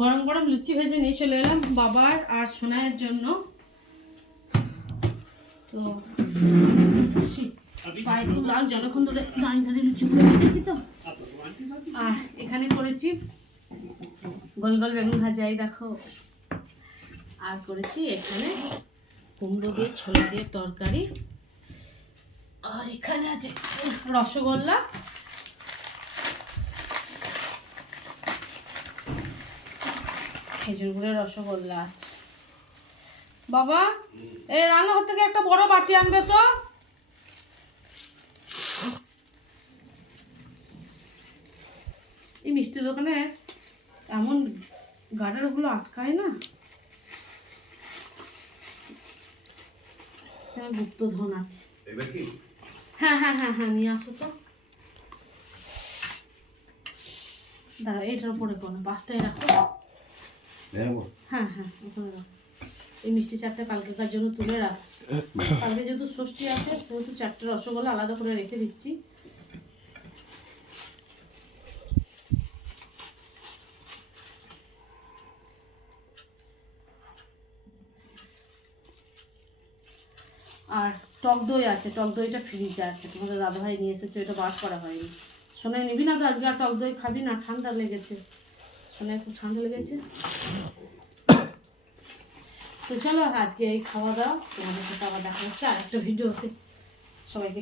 গরম গরম লুচি ভেজে নিয়ে চলে এলাম বাবার আর সোনাইয়ের জন্য। তো পায়ে খুব লাগছে, অনেকক্ষণ ধরে দাঁড়িয়ে দাঁড়িয়ে লুচি করে ভেজেছি তো। আর এখানে করেছি গোল গোল বেগুন ভাজা, এই দেখো। আর করেছি এখানে কুমড়ো দিয়ে ছোলা দিয়ে তরকারি। আর এখানে আছে রসগোল্লা, খেজুর গুড়ের রসগোল্লা আছে। বাবা এই রান্নাঘর থেকে একটা বড় বাটি আনবে তো। এই মিষ্টি দোকানে এমন গার্ডার গুলো আটকায় না, গুপ্তধন আছে। হ্যাঁ হ্যাঁ হ্যাঁ হ্যাঁ নিয়ে আসো তো। দাঁড়াও, এইটার উপরে কোনো পাঁচটায় রাখো। হ্যাঁ হ্যাঁ ওখানে রাখো। এই মিষ্টি চারটে কালকেকার জন্য তুলে রাখছি। কালকে যেহেতু ষষ্ঠী আছে সেহেতু চারটে রসগোল্লা আলাদা করে রেখে দিচ্ছি। আর টক দই আছে, টক দইটা ফ্রিজে আছে, তোমাদের দাদাভাই নিয়ে এসেছে, ওইটা বার করা হয়নি। সোনাই নিবি না তো আজকে? আর টক দই খাবি না? ঠান্ডা লেগেছে, সোনাই খুব ঠান্ডা লেগেছে। তো চলো আজকে এই খাওয়া দাওয়া, তোমাদের সাথে আবার দেখা হচ্ছে আর একটা ভিডিওতে। সবাইকে